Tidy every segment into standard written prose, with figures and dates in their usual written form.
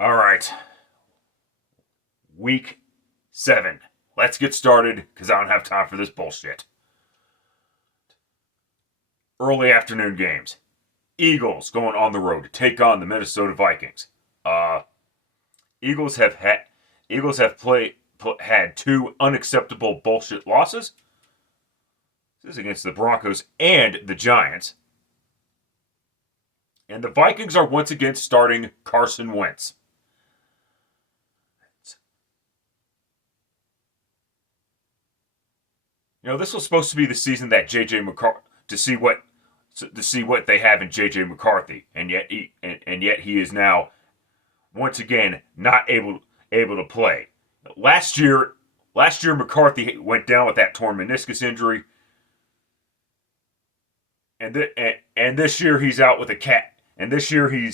All right, week 7. Let's get started because I don't have time for this bullshit. Early afternoon games. Eagles going on the road to take on the Minnesota Vikings. Uh, Eagles have had had two unacceptable bullshit losses. This is against the Broncos and the Giants. And the Vikings are once again starting Carson Wentz. You know, this was supposed to be the season that JJ McCarthy to see what they have in JJ McCarthy, and yet he is now once again not able to play. Last year McCarthy went down with that torn meniscus injury, and this year he's out with a cat, and this year he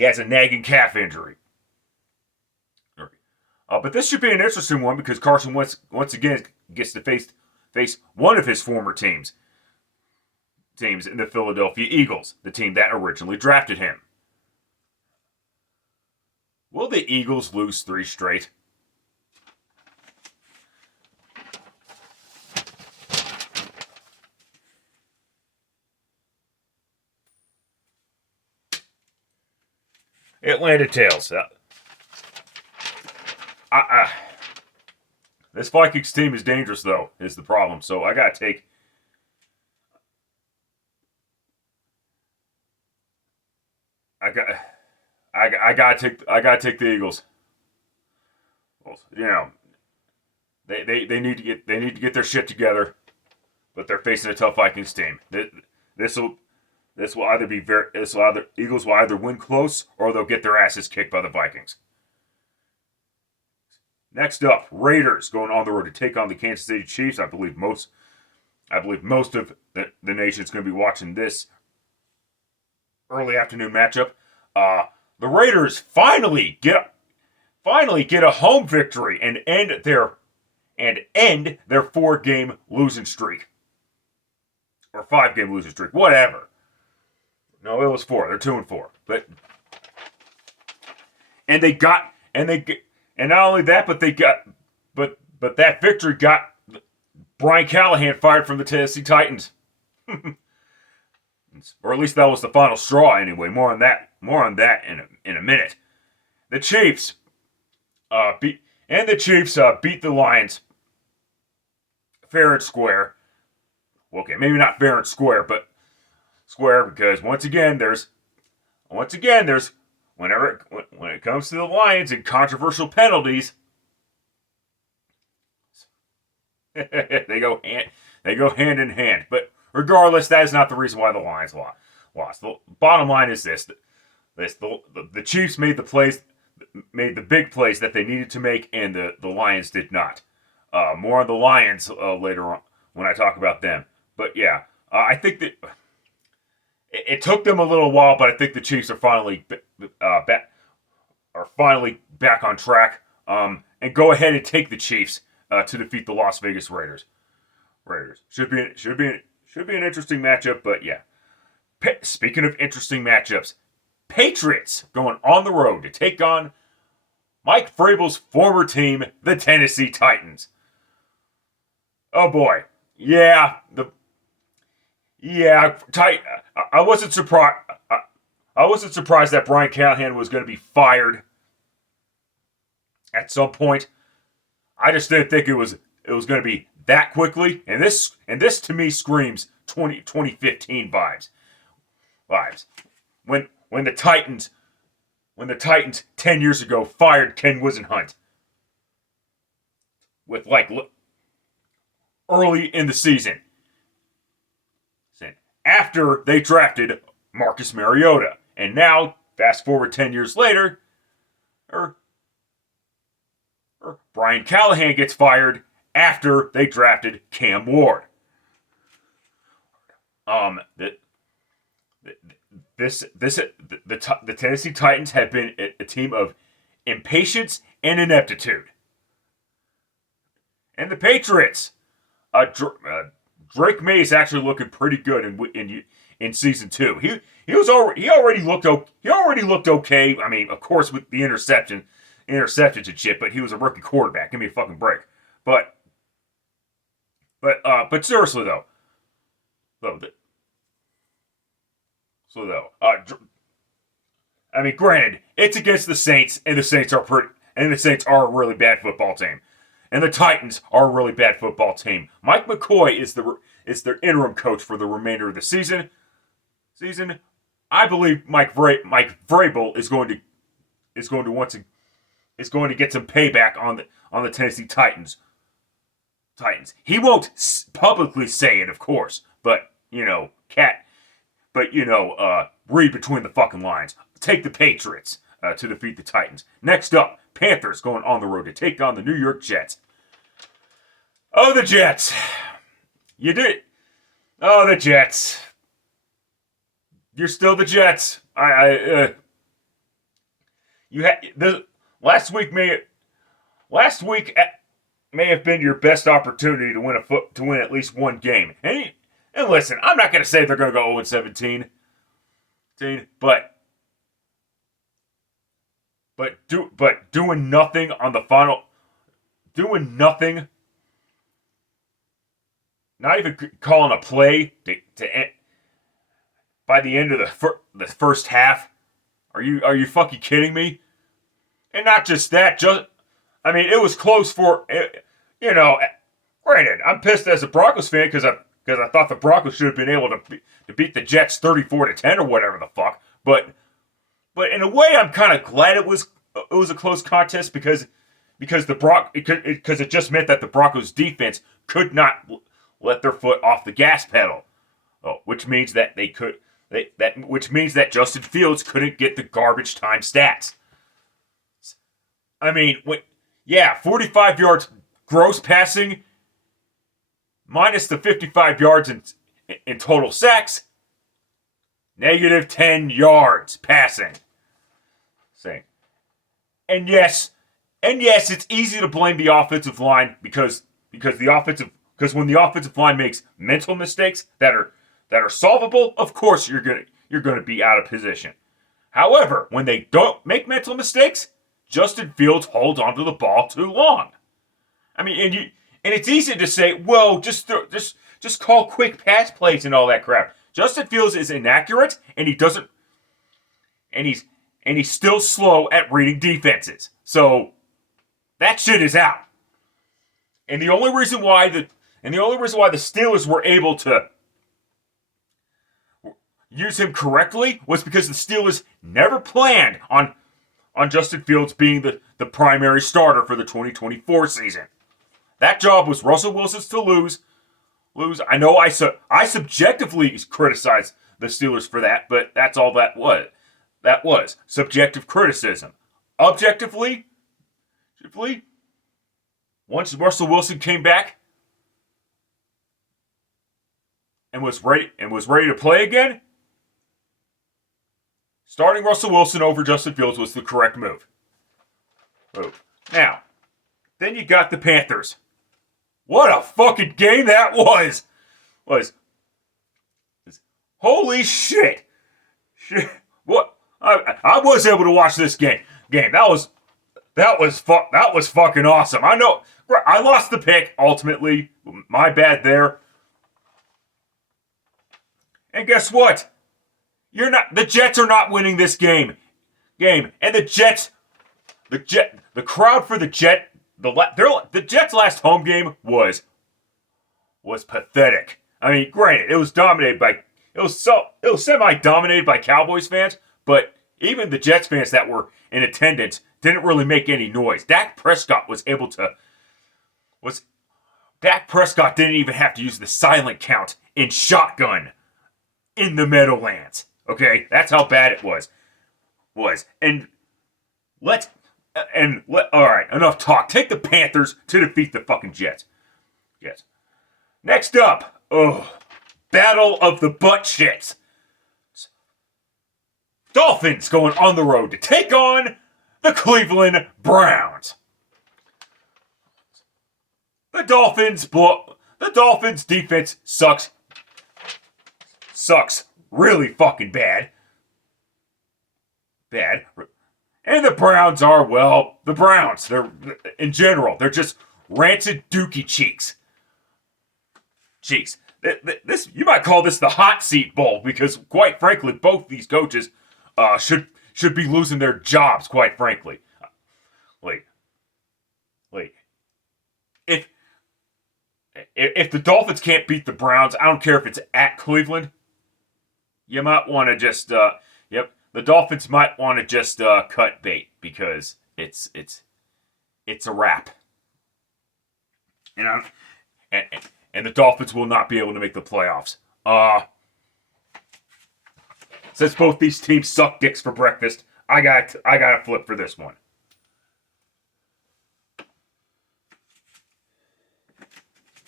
has a nagging calf injury. But this should be an interesting one because Carson Wentz once again gets to face one of his former teams in the Philadelphia Eagles, the team that originally drafted him. Will the Eagles lose 3 straight? Atlanta Tales. This Vikings team is dangerous, though, is the problem. So I gotta take. I gotta take the Eagles. You know, they need to get their shit together, but they're facing a tough Vikings team. This will Eagles will either win close or they'll get their asses kicked by the Vikings. Next up, Raiders going on the road to take on the Kansas City Chiefs. I believe most of the nation's going to be watching this early afternoon matchup. The Raiders finally get a home victory and end their 4-game losing streak or 5-game losing streak, whatever. No, it was 4. They're 2-4, but and not only that, but that victory got Brian Callahan fired from the Tennessee Titans. Or at least that was the final straw anyway. More on that in a minute. The Chiefs beat the Lions fair and square. Okay, maybe not fair and square, but square because once again there's when it comes to the Lions and controversial penalties, they go hand in hand. But regardless, that is not the reason why the Lions lost. The bottom line is this: the Chiefs made the big plays that they needed to make, and the Lions did not. More on the Lions later on when I talk about them. But yeah, I think that it took them a little while, but I think the Chiefs are finally back on track. And go ahead and take the Chiefs to defeat the Las Vegas Raiders. Should be an interesting matchup, but yeah. Speaking of interesting matchups, Patriots going on the road to take on Mike Vrabel's former team, the Tennessee Titans. Oh boy, yeah, I wasn't surprised. I wasn't surprised that Brian Callahan was going to be fired at some point. I just didn't think it was going to be that quickly. And this to me screams 2015 vibes. When the Titans 10 years ago fired Ken Whisenhunt with early in the season. After they drafted Marcus Mariota. And now, fast forward 10 years later, Brian Callahan gets fired after they drafted Cam Ward. The Tennessee Titans have been a team of impatience and ineptitude. And the Patriots, Drake May is actually looking pretty good in season 2. He already looked okay. I mean, of course with the interceptions and shit, but he was a rookie quarterback. Give me a fucking break. But seriously though, I mean, granted, it's against the Saints, and the Saints are a really bad football team, and the Titans are a really bad football team. Mike McCoy is their interim coach for the remainder of the season. I believe Mike Vrabel is going to get some payback on the Tennessee Titans. He won't publicly say it, of course, but read between the fucking lines. Take the Patriots to defeat the Titans. Next up, Panthers going on the road to take on the New York Jets. Oh, the Jets. You did. Oh, the Jets. You're still the Jets. Last week may have been your best opportunity to win at least one game. And listen, I'm not going to say they're going to go 0-17, but doing nothing on the final, doing nothing, not even calling a play to end, by the end of the first half. Are you fucking kidding me? And not just that, I mean, it was close for, granted, I'm pissed as a Broncos fan because I thought the Broncos should have been able to beat the Jets 34-10 or whatever the fuck. But in a way, I'm kind of glad it was a close contest because it just meant that the Broncos defense could not let their foot off the gas pedal, which means that Justin Fields couldn't get the garbage time stats. I mean, 45 yards gross passing minus the 55 yards in total sacks, negative 10 yards passing. And yes, it's easy to blame the offensive line because when the offensive line makes mental mistakes that are solvable, of course you're gonna be out of position. However, when they don't make mental mistakes, Justin Fields holds onto the ball too long. I mean, and it's easy to say, well, just call quick pass plays and all that crap. Justin Fields is inaccurate, and he's still slow at reading defenses. So that shit is out. And the only reason why the Steelers were able to use him correctly was because the Steelers never planned on Justin Fields being the primary starter for the 2024 season. That job was Russell Wilson's to lose. I know I subjectively criticized the Steelers for that, but that's all that was. That was subjective criticism. Objectively, once Russell Wilson came back and was ready to play again, starting Russell Wilson over Justin Fields was the correct move. Now, then you got the Panthers. What a fucking game that was! Holy shit! What? I was able to watch this game. That was fucking awesome. I know I lost the pick ultimately. My bad there. And guess what? The Jets are not winning this game. And the crowd for the Jets' last home game was pathetic. I mean, granted, it was semi-dominated by Cowboys fans, but even the Jets fans that were in attendance didn't really make any noise. Dak Prescott didn't even have to use the silent count in shotgun in the Meadowlands. Okay, that's how bad it was. All right, enough talk. Take the Panthers to defeat the fucking Jets. Next up, Battle of the Butt Shits. Dolphins going on the road to take on the Cleveland Browns. The Dolphins defense sucks really fucking bad. Bad. And the Browns are, well, the Browns. They're, in general, they're just rancid dookie cheeks. Cheeks. This, you might call this the hot seat bowl, because quite frankly, both these coaches should be losing their jobs, quite frankly. Like, if the Dolphins can't beat the Browns, I don't care if it's at Cleveland, you might want to just the Dolphins might want to just cut bait, because it's a wrap. You know, and the Dolphins will not be able to make the playoffs. Since both these teams suck dicks for breakfast, I got to flip for this one.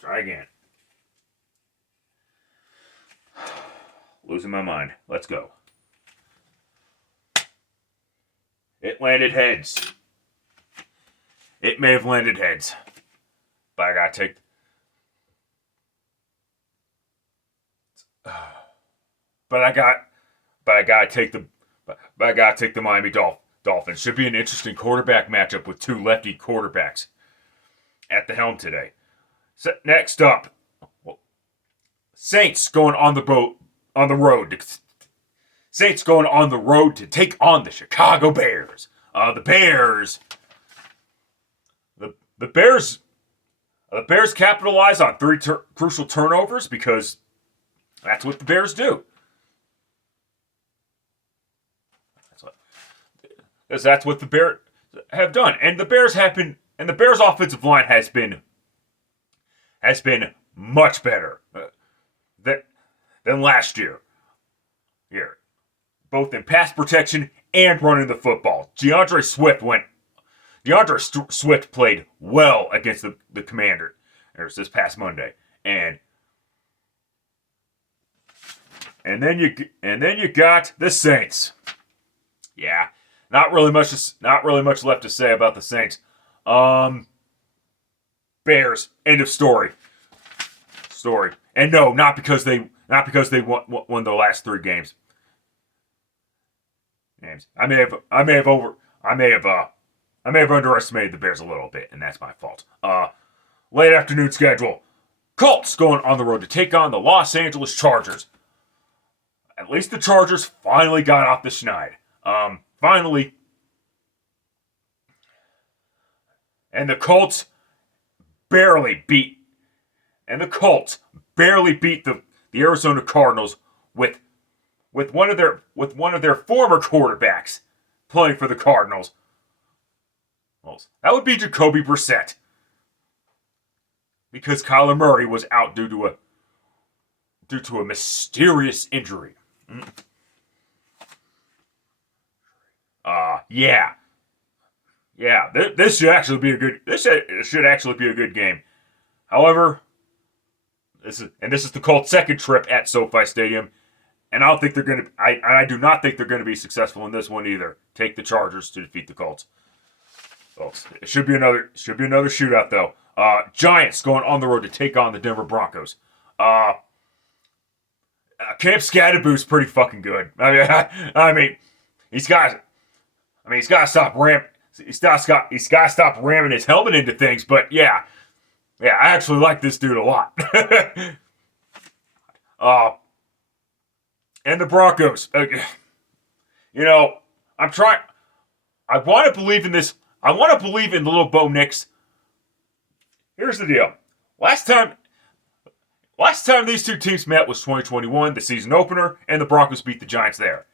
Try again. Losing my mind. Let's go. It landed heads. It may have landed heads, but I gotta take. But I gotta take the Miami Dolphins. Should be an interesting quarterback matchup with two lefty quarterbacks at the helm today. So next up, Saints going on the road. Saints going on the road to take on the Chicago Bears. The Bears capitalize on three crucial turnovers, because that's what the Bears do. That's what the Bears have done, and the Bears offensive line has been much better than last year. Here, both in pass protection and running the football. DeAndre Swift played well against the Commanders this past Monday, and then you got the Saints. Yeah, not really much left to say about the Saints. Bears, end of story. And no, not because they won their last three games. I may have underestimated the Bears a little bit, and that's my fault. Late afternoon schedule. Colts going on the road to take on the Los Angeles Chargers. At least the Chargers finally got off the schneid. Finally. And the Colts barely beat the Arizona Cardinals with one of their former quarterbacks playing for the Cardinals. That would be Jacoby Brissett, because Kyler Murray was out due to a mysterious injury. This should actually be a good game. However, this is the Colts' second trip at SoFi Stadium, and I do not think they're gonna be successful in this one either. Take the Chargers to defeat the Colts. It should be another shootout though. Giants going on the road to take on the Denver Broncos. Camp Scadaboo's pretty fucking good. I mean, he's got to stop ramming his helmet into things. But yeah, I actually like this dude a lot. And the Broncos, you know, I want to believe in this. I want to believe in the little Bo Nix. Here's the deal. Last time these two teams met was 2021, the season opener, and the Broncos beat the Giants there.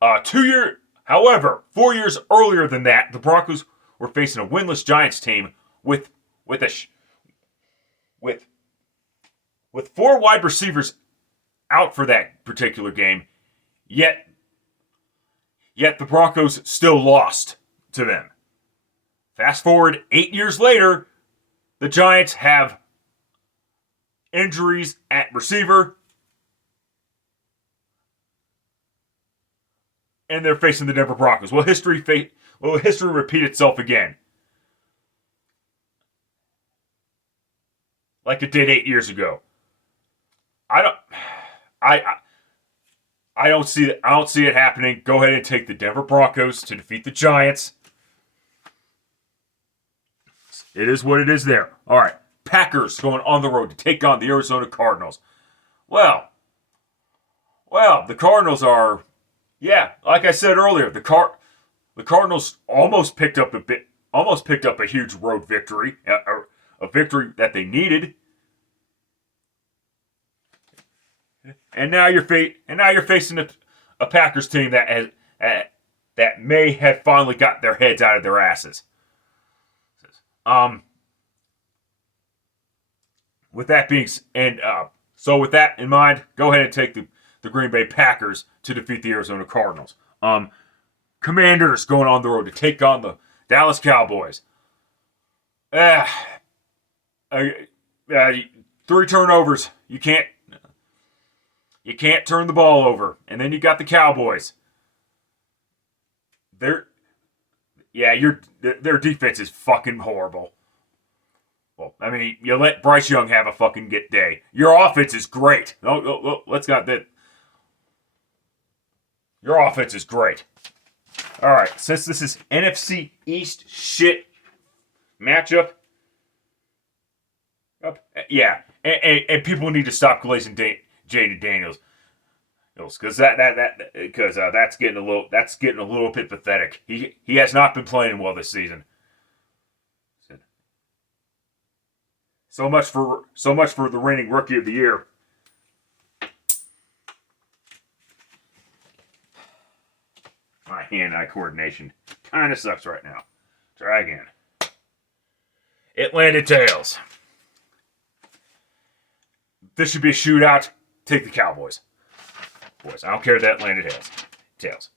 4 years earlier than that, the Broncos were facing a winless Giants team with four wide receivers out for that particular game. Yet the Broncos still lost to them. Fast forward 8 years later, the Giants have injuries at receiver, and they're facing the Denver Broncos. Will history repeat itself again? Like it did 8 years ago. I don't see it happening. Go ahead and take the Denver Broncos to defeat the Giants. It is what it is there. All right. Packers going on the road to take on the Arizona Cardinals. Well, the Cardinals are, like I said earlier, the Cardinals almost picked up a huge road victory, a victory that they needed. And now you're facing a Packers team that may have finally got their heads out of their asses. With that being with that in mind, go ahead and take the Green Bay Packers to defeat the Arizona Cardinals. Commanders going on the road to take on the Dallas Cowboys. 3 turnovers. You can't turn the ball over. And then you got the Cowboys. Their defense is fucking horrible. Well, I mean, you let Bryce Young have a fucking good day. Your offense is great. Let's not that. Your offense is great. All right, since this is NFC East shit matchup, and people need to stop glazing Jaden Daniels, because that's getting a little bit pathetic. He has not been playing well this season. So much for the reigning Rookie of the Year. My hand-eye coordination kind of sucks right now. Try again. It landed tails. This should be a shootout. Take the Cowboys. Boys, I don't care if that landed tails.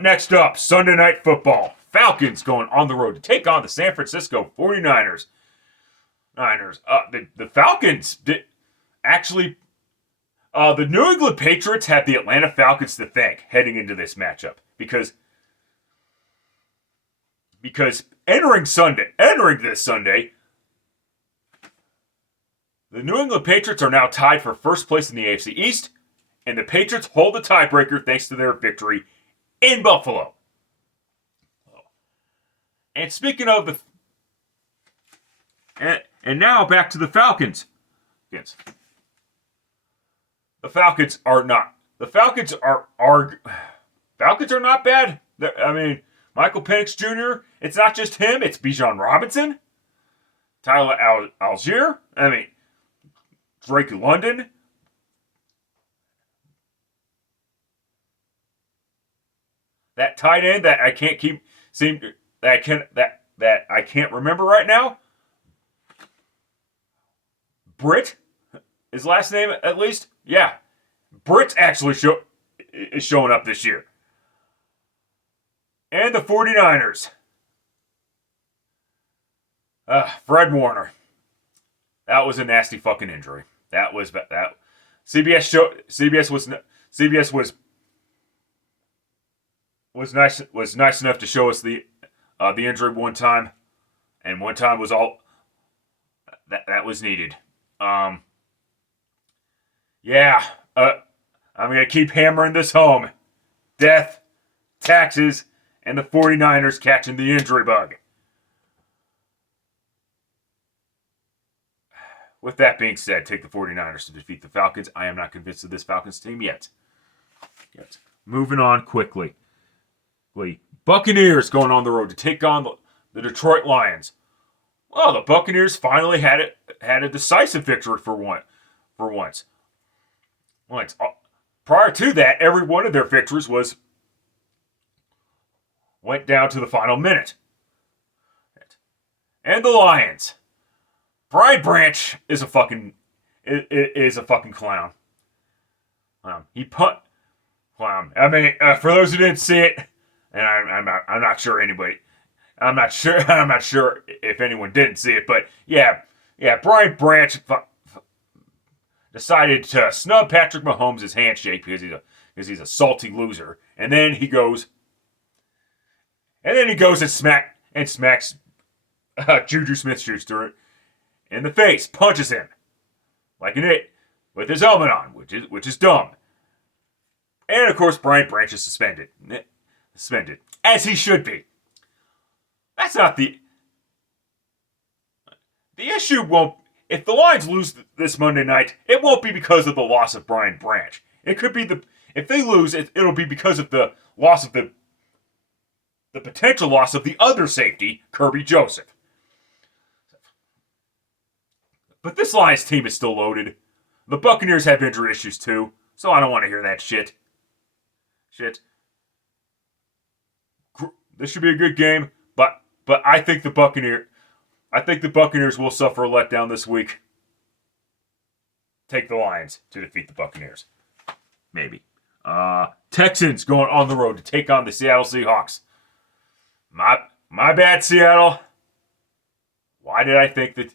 Next up, Sunday Night Football. Falcons going on the road to take on the San Francisco 49ers. The Falcons did actually. The New England Patriots have the Atlanta Falcons to thank heading into this matchup because entering this Sunday, the New England Patriots are now tied for first place in the AFC East, and the Patriots hold the tiebreaker thanks to their victory in Buffalo. And speaking of the. And now back to the Falcons. Yes. The Falcons are not. The Falcons are not bad. I mean, Michael Penix Jr., it's not just him, it's Bijan Robinson, Tyler Algier, Drake London. That tight end that I can't remember right now. Britt, his last name at least, yeah. Britt's actually is showing up this year. And the 49ers. Fred Warner. That was a nasty fucking injury. That CBS was nice enough to show us the injury one time, and one time was all that was needed. I'm going to keep hammering this home. Death, taxes, and the 49ers catching the injury bug. With that being said, take the 49ers to defeat the Falcons. I am not convinced of this Falcons team yet. Moving on quickly. Buccaneers going on the road to take on the Detroit Lions. Well, the Buccaneers finally had a decisive victory for once. Prior to that, every one of their victories went down to the final minute. And the Lions. Brian Branch is a fucking clown. He punt clown. For those who didn't see it, and I'm not sure if anyone didn't see it, but Brian Branch decided to snub Patrick Mahomes' handshake because he's a salty loser, and then he goes and smacks Juju Smith-Schuster in the face, punches him like an idiot with his helmet on, which is dumb. And of course, Brian Branch is suspended. Suspended. As he should be. That's not the issue won't, if the Lions lose this Monday night, it won't be because of the loss of Brian Branch. It could be if they lose, it'll be because of the loss of the potential loss of the other safety, Kirby Joseph. But this Lions team is still loaded. The Buccaneers have injury issues too, so I don't want to hear that shit. This should be a good game, but I think the Buccaneers will suffer a letdown this week. Take the Lions to defeat the Buccaneers. Maybe. Texans going on the road to take on the Seattle Seahawks. My bad, Seattle. Why did I think the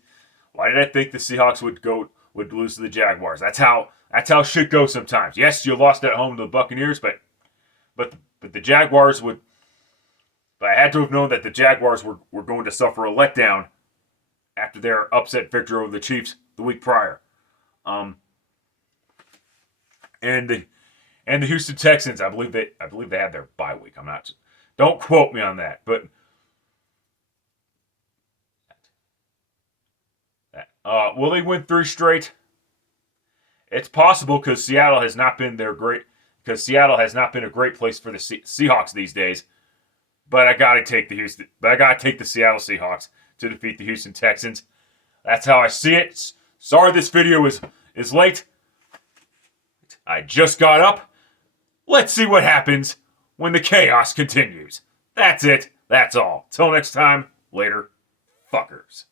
Seahawks would lose to the Jaguars? That's how shit goes sometimes. Yes, you lost at home to the Buccaneers, but the Jaguars would. But I had to have known that the Jaguars were going to suffer a letdown after their upset victory over the Chiefs the week prior. And the Houston Texans, I believe they had their bye week. Don't quote me on that, but will they win 3 straight? It's possible because Seattle has not been a great place for the Seahawks these days. But I gotta take the Seattle Seahawks to defeat the Houston Texans. That's how I see it. Sorry this video is late. I just got up. Let's see what happens when the chaos continues. That's it. That's all. Till next time, later, fuckers.